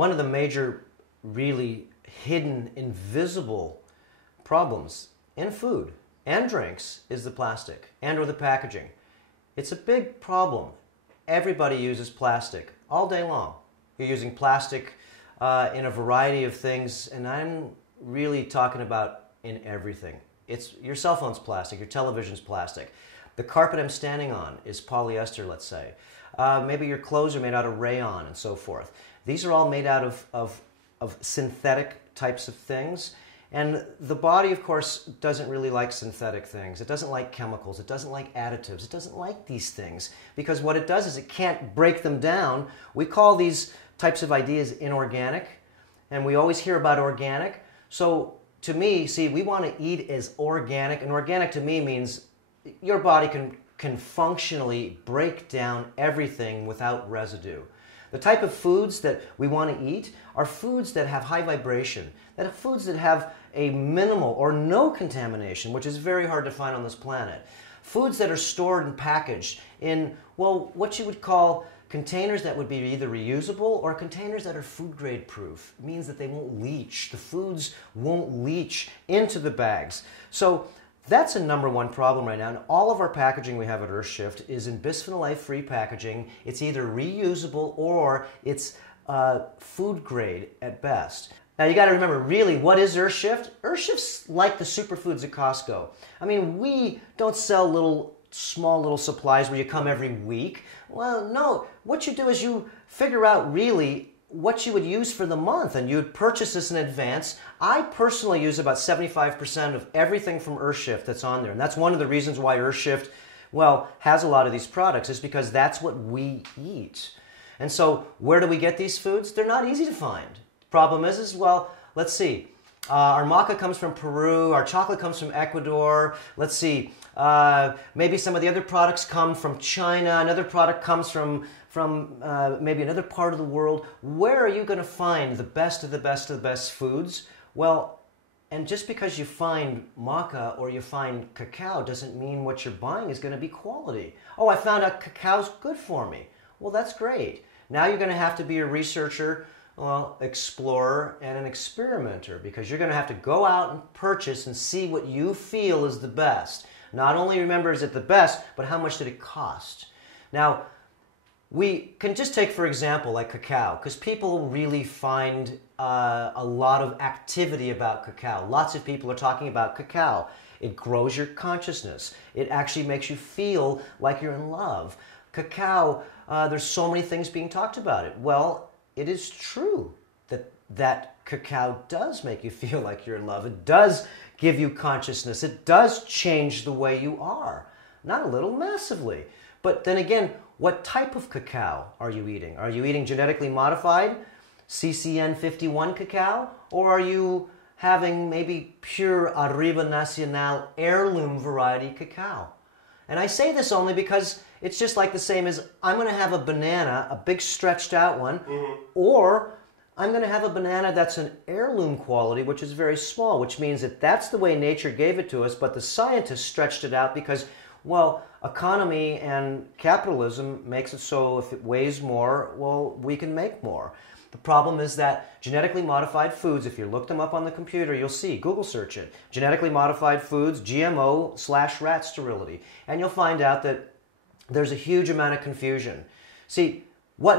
One of the major, really hidden, invisible problems in food and drinks is the plastic and or the packaging. It's a big problem. Everybody uses plastic all day long. You're using plastic in a variety of things, and I'm really talking about in everything. Your cell phone's plastic, your television's plastic. The carpet I'm standing on is polyester, let's say. Maybe your clothes are made out of rayon and so forth. These are all made out of synthetic types of things. And the body, of course, doesn't really like synthetic things. It doesn't like chemicals. It doesn't like additives. It doesn't like these things because what it does is it can't break them down. We call these types of ideas inorganic, and we always hear about organic. So to me, see, we want to eat as organic, and organic to me means your body can functionally break down everything without residue. The type of foods that we want to eat are foods that have high vibration, that are foods that have a minimal or no contamination, which is very hard to find on this planet. Foods that are stored and packaged in, well, what you would call containers that would be either reusable or containers that are food grade proof. It means that they won't leach. The foods won't leach into the bags. So that's a #1 problem right now. And all of our packaging we have at Earthshift is in bisphenol A free packaging. It's either reusable or it's food grade at best. Now you got to remember, really, what is Earthshift? Earthshift's like the Superfoods at Costco. I mean, we don't sell small little supplies where you come every week. Well, no. What you do is you figure out really what you would use for the month, and you'd purchase this in advance. I personally use about 75% of everything from Earthshift that's on there, and that's one of the reasons why Earthshift, well, has a lot of these products, is because that's what we eat. And so where do we get these foods? They're not easy to find. The problem is well, let's see. Our maca comes from Peru, our chocolate comes from Ecuador. Let's see, maybe some of the other products come from China, another product comes from maybe another part of the world. Where are you going to find the best of the best of the best foods? Well, and just because you find maca or you find cacao doesn't mean what you're buying is going to be quality. Oh, I found out cacao's good for me. Well, that's great. Now you're going to have to be a researcher, well, explorer, and an experimenter, because you're going to have to go out and purchase and see what you feel is the best. Not only remember is it the best, but how much did it cost? Now, we can just take, for example, like cacao, because people really find a lot of activity about cacao. Lots of people are talking about cacao. It grows your consciousness. It actually makes you feel like you're in love. Cacao, there's so many things being talked about it. Well, it is true that cacao does make you feel like you're in love. It does give you consciousness. It does change the way you are. Not a little, massively. But then again, what type of cacao are you eating? Are you eating genetically modified CCN 51 cacao? Or are you having maybe pure Arriba Nacional heirloom variety cacao? And I say this only because it's just like the same as I'm going to have a banana, a big stretched out one, or I'm going to have a banana that's an heirloom quality, which is very small, which means that that's the way nature gave it to us, but the scientists stretched it out because, well, economy and capitalism makes it so if it weighs more, well, we can make more. The problem is that genetically modified foods, if you look them up on the computer, you'll see, Google search it, genetically modified foods, GMO/rat sterility, and you'll find out that there's a huge amount of confusion. See, what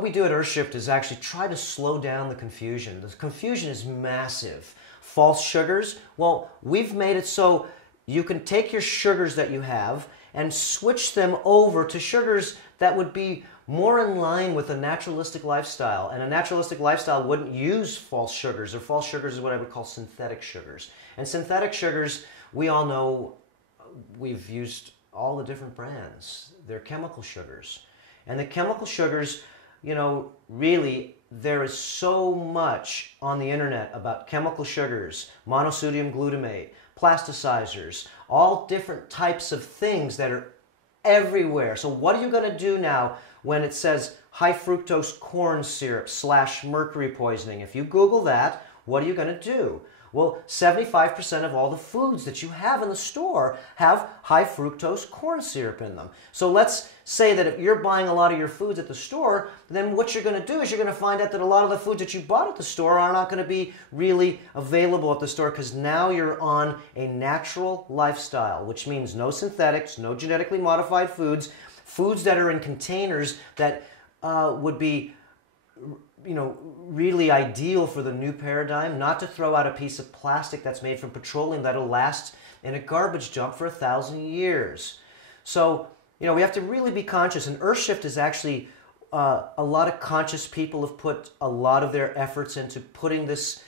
we do at Earthshift is actually try to slow down the confusion. The confusion is massive. False sugars, well, we've made it so you can take your sugars that you have and switch them over to sugars that would be more in line with a naturalistic lifestyle. And a naturalistic lifestyle wouldn't use false sugars, or false sugars is what I would call synthetic sugars. And synthetic sugars, we all know, we've used all the different brands. They're chemical sugars. And the chemical sugars, you know, really, there is so much on the internet about chemical sugars, monosodium glutamate, plasticizers, all different types of things that are everywhere. So what are you going to do now when it says high fructose corn syrup / mercury poisoning? If you Google that, what are you going to do? Well, 75% of all the foods that you have in the store have high fructose corn syrup in them. So let's say that if you're buying a lot of your foods at the store, then what you're going to do is you're going to find out that a lot of the foods that you bought at the store are not going to be really available at the store, because now you're on a natural lifestyle, which means no synthetics, no genetically modified foods, foods that are in containers that would be really ideal for the new paradigm, not to throw out a piece of plastic that's made from petroleum that'll last in a garbage dump for 1,000 years. So, we have to really be conscious, and Earthshift is actually, a lot of conscious people have put a lot of their efforts into putting this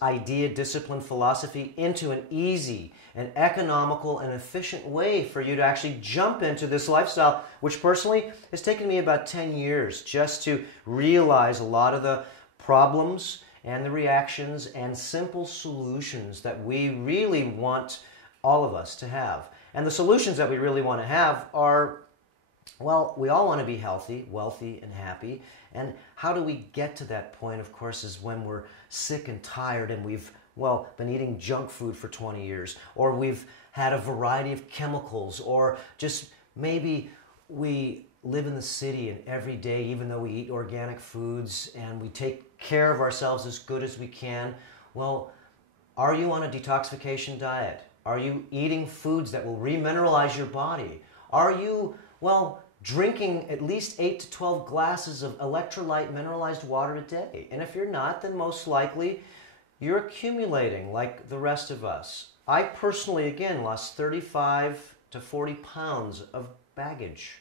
idea, discipline, philosophy into an easy and economical and efficient way for you to actually jump into this lifestyle, which personally has taken me about 10 years just to realize a lot of the problems and the reactions and simple solutions that we really want all of us to have. And the solutions that we really want to have are, well, we all want to be healthy, wealthy, and happy. And how do we get to that point, of course, is when we're sick and tired and we've, been eating junk food for 20 years, or we've had a variety of chemicals, or just maybe we live in the city and every day, even though we eat organic foods and we take care of ourselves as good as we can, well, are you on a detoxification diet? Are you eating foods that will remineralize your body? Are you, drinking at least 8 to 12 glasses of electrolyte mineralized water a day? And if you're not, then most likely you're accumulating like the rest of us. I personally, again, lost 35 to 40 pounds of baggage.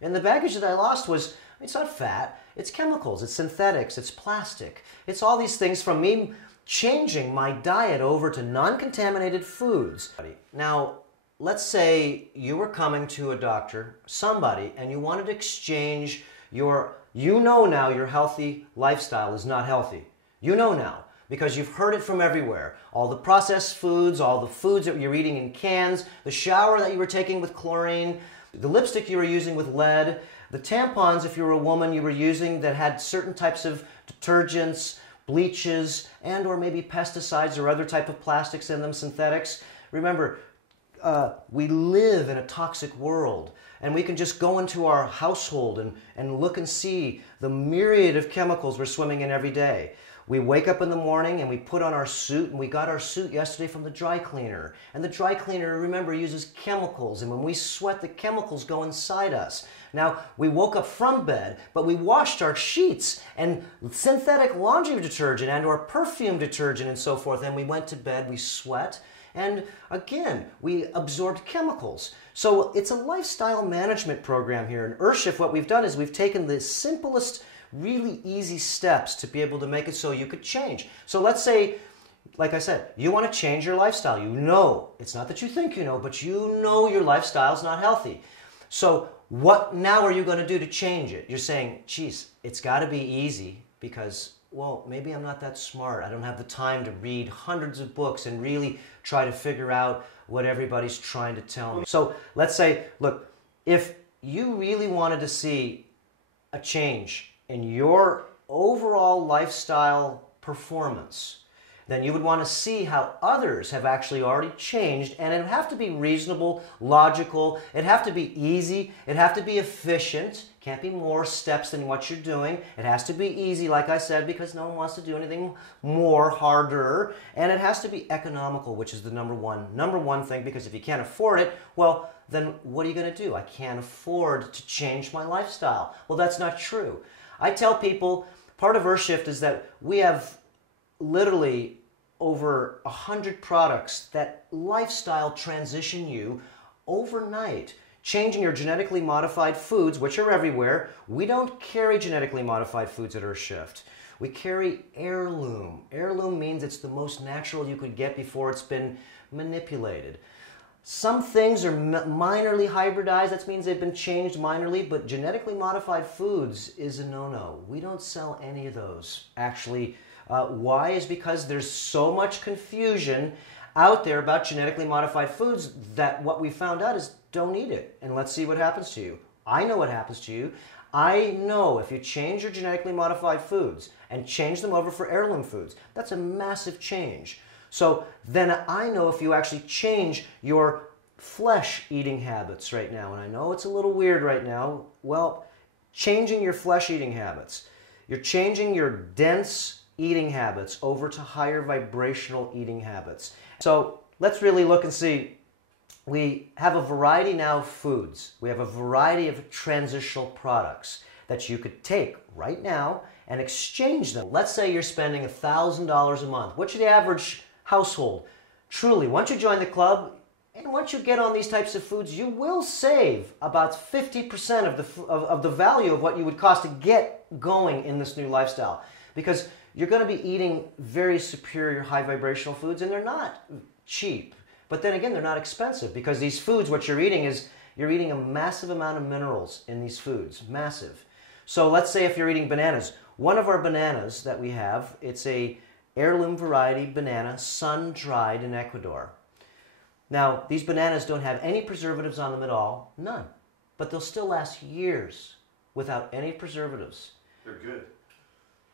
And the baggage that I lost was, it's not fat, it's chemicals, it's synthetics, it's plastic. It's all these things from me changing my diet over to non-contaminated foods. Now, let's say you were coming to a doctor, somebody, and you wanted to exchange your, now your healthy lifestyle is not healthy. Now, because you've heard it from everywhere. All the processed foods, all the foods that you're eating in cans, the shower that you were taking with chlorine, the lipstick you were using with lead, the tampons, if you were a woman, you were using that had certain types of detergents, bleaches, and or maybe pesticides or other type of plastics in them, synthetics. Remember, we live in a toxic world, and we can just go into our household and look and see the myriad of chemicals we're swimming in every day. We wake up in the morning and we put on our suit, and we got our suit yesterday from the dry cleaner. And the dry cleaner, remember, uses chemicals, and when we sweat, the chemicals go inside us. Now, we woke up from bed, but we washed our sheets and synthetic laundry detergent and or perfume detergent and so forth, and we went to bed, we sweat, and again, we absorbed chemicals. So it's a lifestyle management program here. In Earthshift, what we've done is we've taken the simplest, really easy steps to be able to make it so you could change. So let's say, like I said, you want to change your lifestyle. It's not that you think but your lifestyle's not healthy. So what now are you going to do to change it? You're saying, geez, it's got to be easy because, maybe I'm not that smart. I don't have the time to read hundreds of books and really try to figure out what everybody's trying to tell me. So let's say, look, if you really wanted to see a change in your overall lifestyle performance, then you would want to see how others have actually already changed, and it'd have to be reasonable, logical, it'd have to be easy, it'd have to be efficient, can't be more steps than what you're doing, it has to be easy, like I said, because no one wants to do anything more, harder, and it has to be economical, which is the number one thing, because if you can't afford it, then what are you going to do? I can't afford to change my lifestyle. Well, that's not true. I tell people, part of Earthshift is that we have literally over 100 products that lifestyle transition you overnight, changing your genetically modified foods, which are everywhere. We don't carry genetically modified foods at Earthshift. We carry Heirloom. Heirloom means it's the most natural you could get before it's been manipulated. Some things are minorly hybridized. That means they've been changed minorly, but genetically modified foods is a no-no. We don't sell any of those. Actually, why is because there's so much confusion out there about genetically modified foods that what we found out is don't eat it, and let's see what happens to you. I know what happens to you. I know if you change your genetically modified foods and change them over for heirloom foods, that's a massive change. So then I know if you actually change your flesh eating habits right now, and I know it's a little weird right now, well, changing your flesh eating habits, you're changing your dense eating habits over to higher vibrational eating habits. So let's really look and see. We have a variety now of foods. We have a variety of transitional products that you could take right now and exchange them. Let's say you're spending $1,000 a month. What's the average household? Truly, once you join the club and once you get on these types of foods, you will save about 50% of the value of what you would cost to get going in this new lifestyle. Because you're going to be eating very superior high vibrational foods, and they're not cheap. But then again, they're not expensive, because these foods, what you're eating is, you're eating a massive amount of minerals in these foods, massive. So let's say if you're eating bananas, one of our bananas that we have, it's a heirloom variety banana, sun-dried in Ecuador. Now, these bananas don't have any preservatives on them at all, none. But they'll still last years without any preservatives. They're good.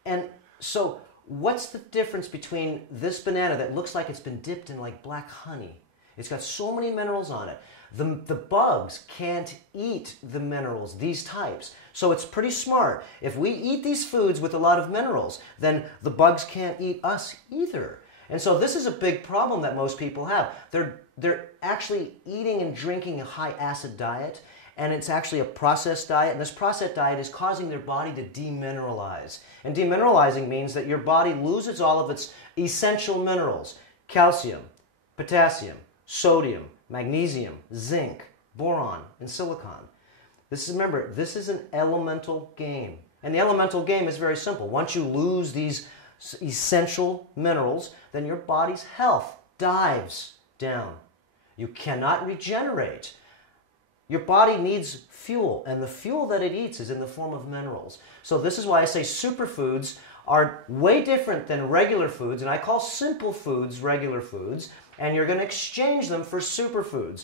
And so what's the difference between this banana that looks like it's been dipped in like black honey? It's got so many minerals on it. The bugs can't eat the minerals, these types. So it's pretty smart. If we eat these foods with a lot of minerals, then the bugs can't eat us either. And so this is a big problem that most people have. They're actually eating and drinking a high acid diet, and it's actually a processed diet, and this processed diet is causing their body to demineralize. And demineralizing means that your body loses all of its essential minerals: calcium, potassium, sodium, magnesium, zinc, boron, and silicon. Remember, this is an elemental game. And the elemental game is very simple. Once you lose these essential minerals, then your body's health dives down. You cannot regenerate. Your body needs fuel, and the fuel that it eats is in the form of minerals. So this is why I say superfoods are way different than regular foods, and I call simple foods regular foods, and you're going to exchange them for superfoods.